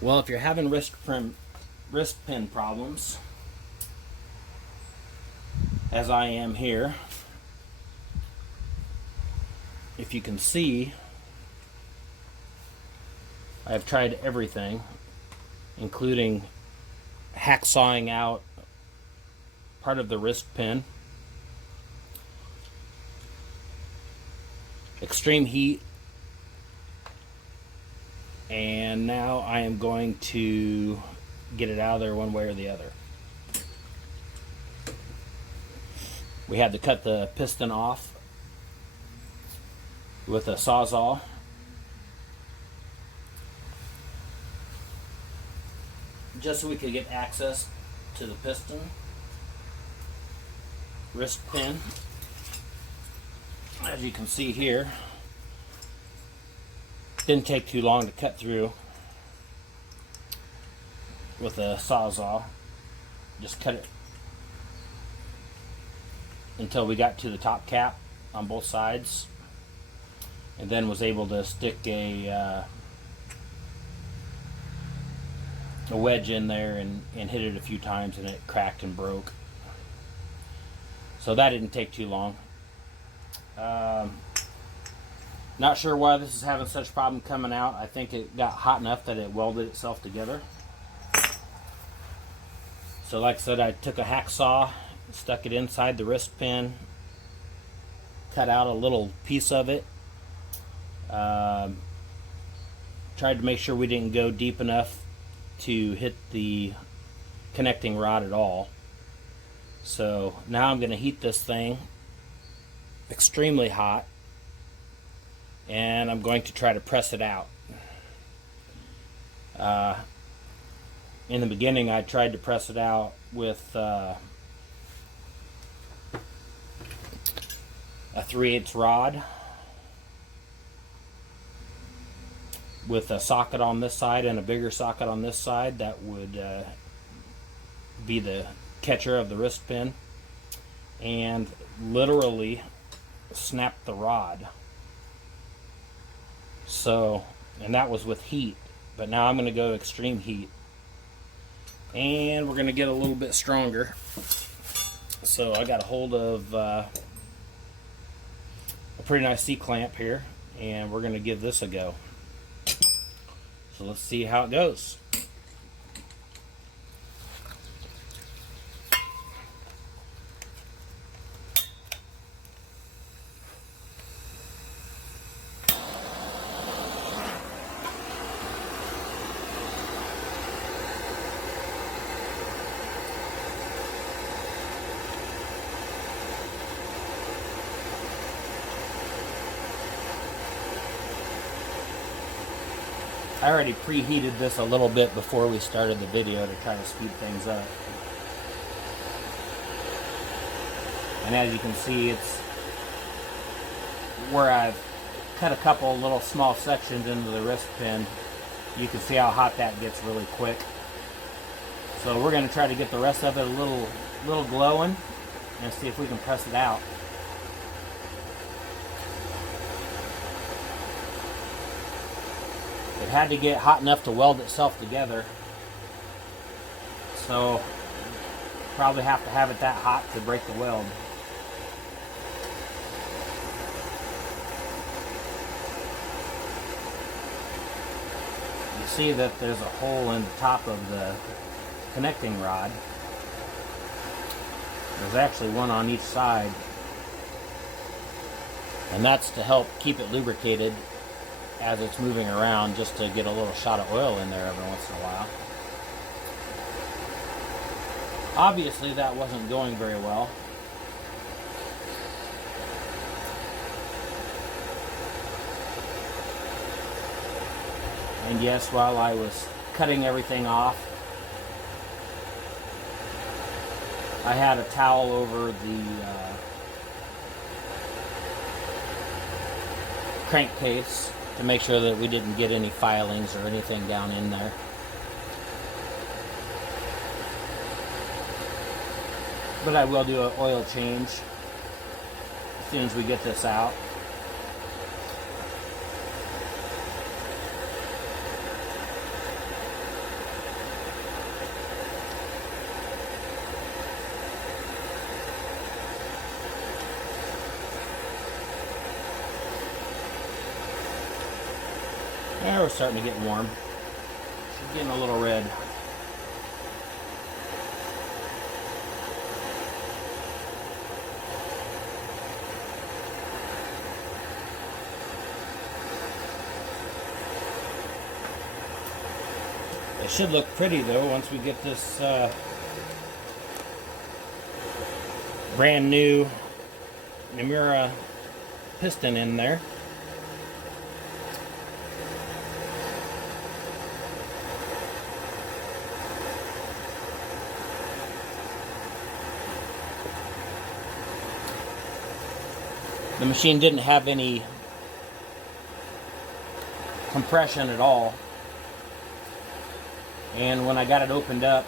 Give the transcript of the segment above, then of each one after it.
Well, if you're having wrist pin problems, as I am here, if you can see, I've tried everything, including hacksawing out part of the wrist pin, extreme heat, and now I am going to get it out of there one way or the other. We had to cut the piston off with a sawzall. Just so we could get access to the piston, wrist pin. As you can see here, didn't take too long to cut through with a sawzall. Just cut it until we got to the top cap on both sides, and then was able to stick a wedge in there and hit it a few times, and it cracked and broke. So that didn't take too long. Not sure why this is having such a problem coming out. I think it got hot enough that it welded itself together. So like I said, I took a hacksaw, stuck it inside the wrist pin, cut out a little piece of it. Tried to make sure we didn't go deep enough to hit the connecting rod at all. So now I'm going to heat this thing extremely hot, and I'm going to try to press it out. In the beginning, I tried to press it out with a 3/8 rod with a socket on this side and a bigger socket on this side that would be the catcher of the wrist pin, and literally snapped the rod. So, and that was with heat, but now I'm going to go extreme heat, and we're going to get a little bit stronger. So I got a hold of a pretty nice C-clamp here, and we're going to give this a go. So let's see how it goes. I already preheated this a little bit before we started the video to try to speed things up. And as you can see, it's where I've cut a couple little small sections into the wrist pin. You can see how hot that gets really quick. So we're going to try to get the rest of it a little glowing and see if we can press it out. It had to get hot enough to weld itself together, so probably have to have it that hot to break the weld. You see that there's a hole in the top of the connecting rod. There's actually one on each side, and that's to help keep it lubricated as it's moving around, just to get a little shot of oil in there every once in a while. Obviously that wasn't going very well. And yes, while I was cutting everything off, I had a towel over the crankcase to make sure that we didn't get any filings or anything down in there. But I will do an oil change as soon as we get this out. Yeah, we're starting to get warm. She's getting a little red. It should look pretty though once we get this brand new Nomura piston in there. The machine didn't have any compression at all, and when I got it opened up,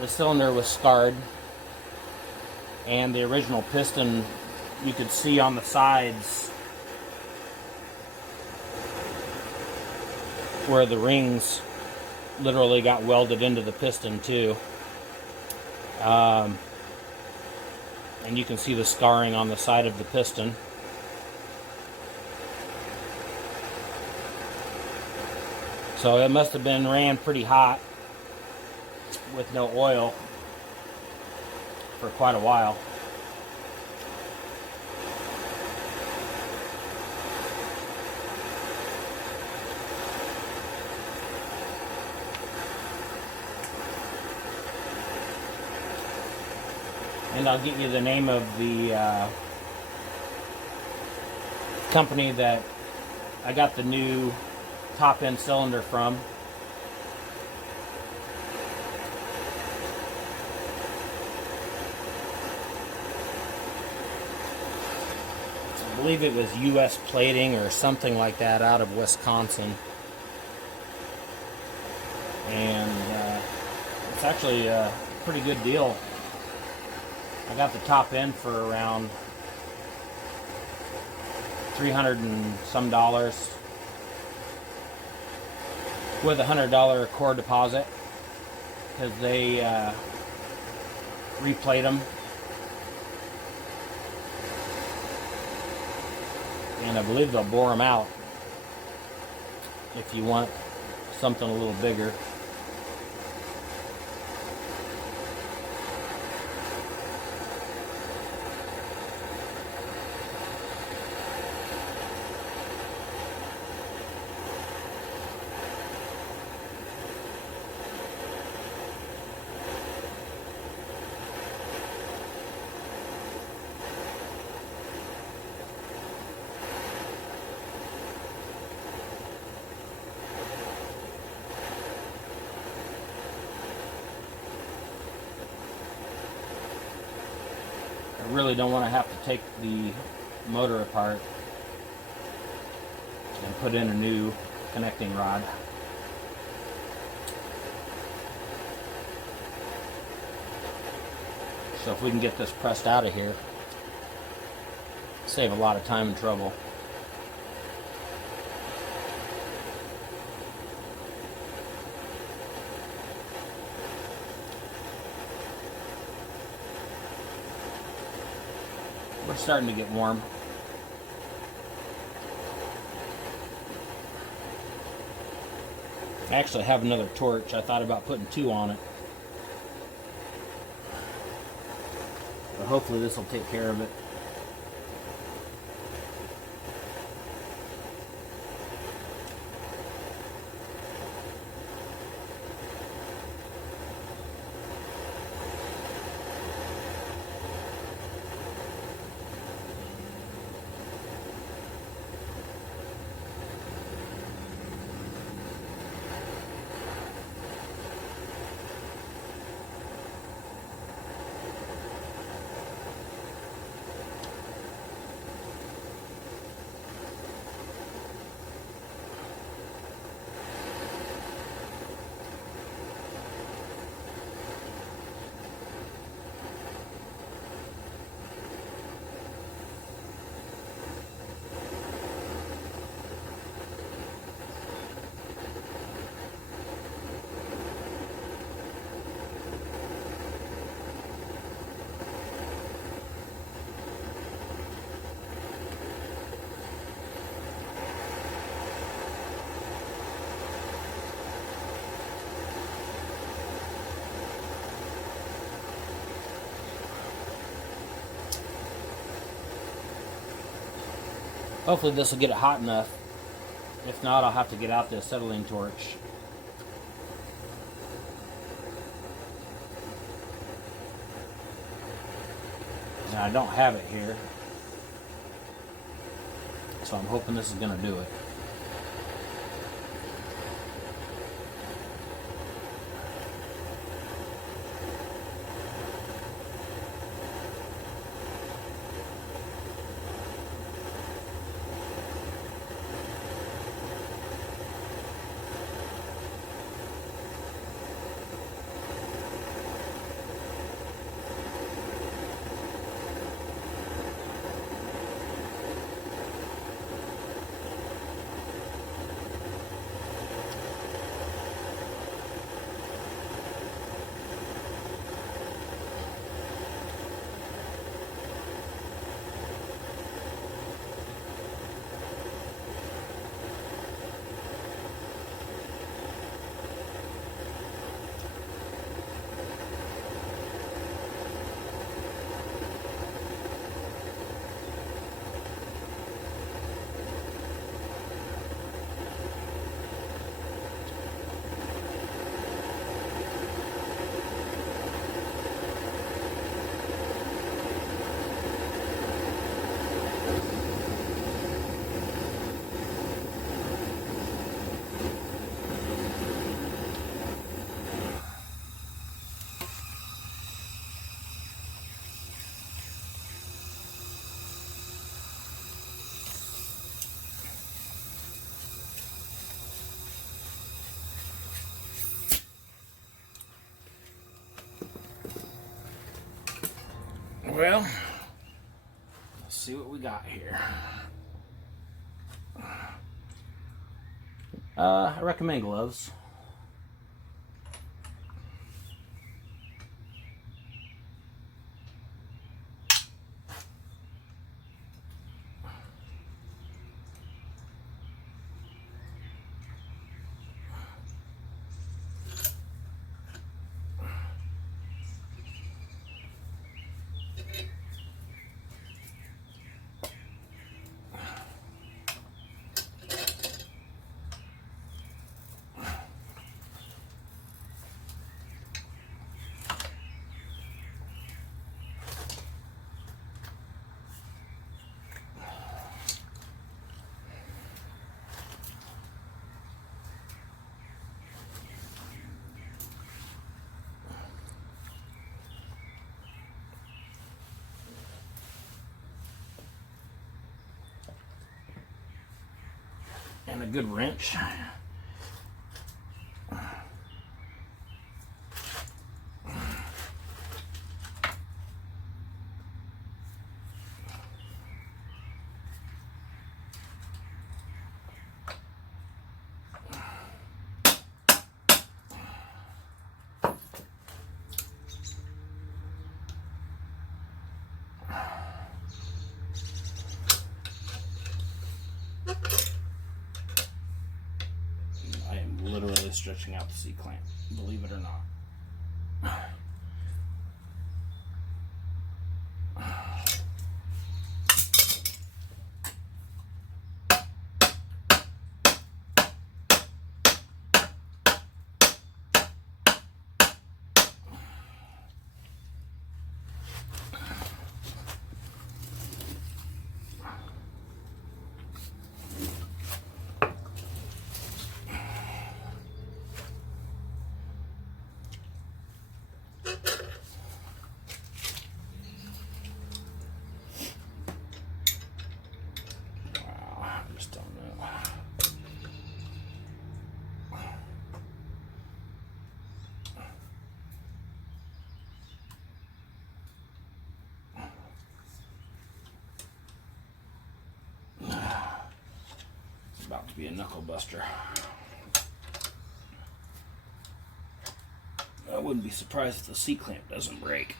the cylinder was scarred, and the original piston, you could see on the sides where the rings literally got welded into the piston too. And you can see the scarring on the side of the piston. So it must have been ran pretty hot with no oil for quite a while. And I'll get you the name of the company that I got the new top end cylinder from. I believe it was US Plating or something like that out of Wisconsin. And it's actually a pretty good deal. I got the top end for around $300 and some with a $100 core deposit, because they replate them, and I believe they'll bore them out if you want something a little bigger. I really don't want to have to take the motor apart and put in a new connecting rod. So if we can get this pressed out of here, save a lot of time and trouble. We're starting to get warm. I actually have another torch. I thought about putting two on it. But hopefully this will take care of it. Hopefully this will get it hot enough. If not, I'll have to get out the acetylene torch. Now I don't have it here, so I'm hoping this is going to do it. Well, let's see what we got here. I recommend gloves. And a good wrench. Literally stretching out the C-clamp, believe it or not. About to be a knuckle buster. I wouldn't be surprised if the C-clamp doesn't break.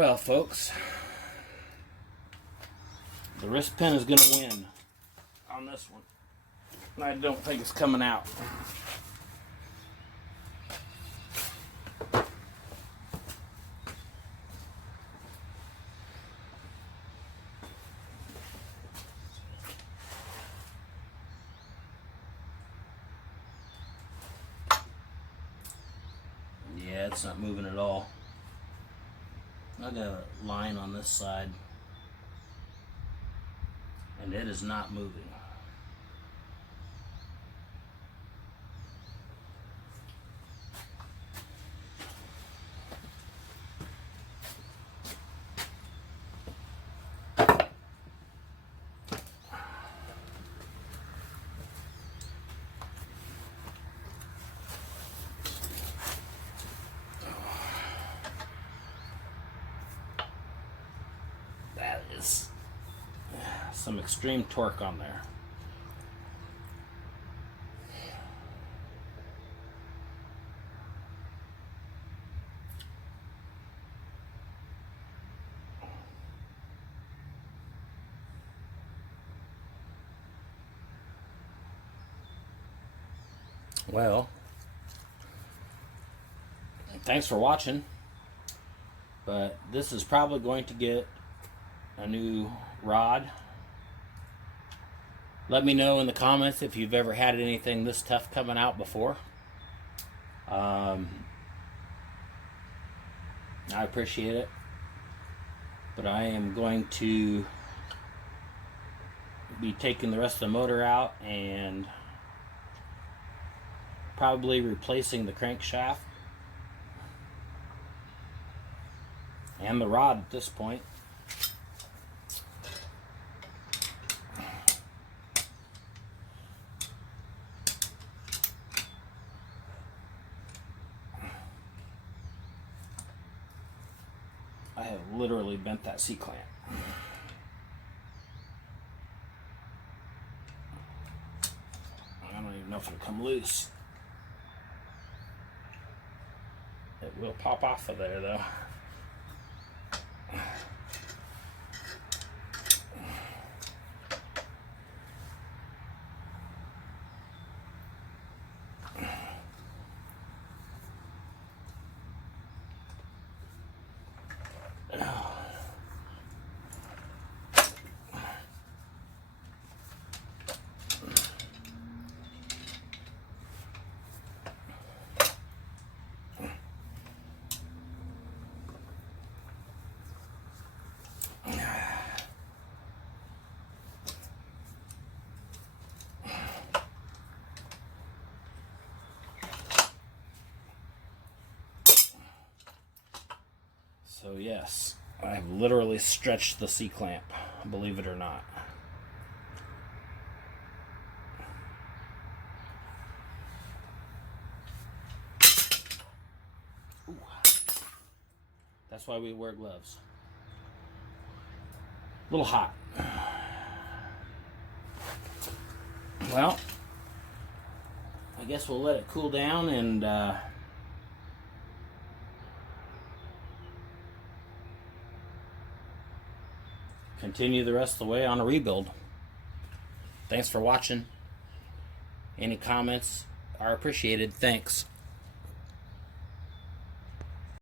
Well, folks, the wrist pin is going to win on this one. I don't think it's coming out. Yeah, it's not moving at all. I got a line on this side, and it is not moving. That is some extreme torque on there. Well, thanks for watching, but this is probably going to get a new rod. Let me know in the comments if you've ever had anything this tough coming out before. I appreciate it, but I am going to be taking the rest of the motor out and probably replacing the crankshaft and the rod at this point. I have literally bent that C-clamp. I don't even know if it'll come loose. It will pop off of there though. So yes, I've literally stretched the C-clamp, believe it or not. Ooh. That's why we wear gloves. A little hot. Well, I guess we'll let it cool down and continue the rest of the way on a rebuild. Thanks for watching. Any comments are appreciated. Thanks.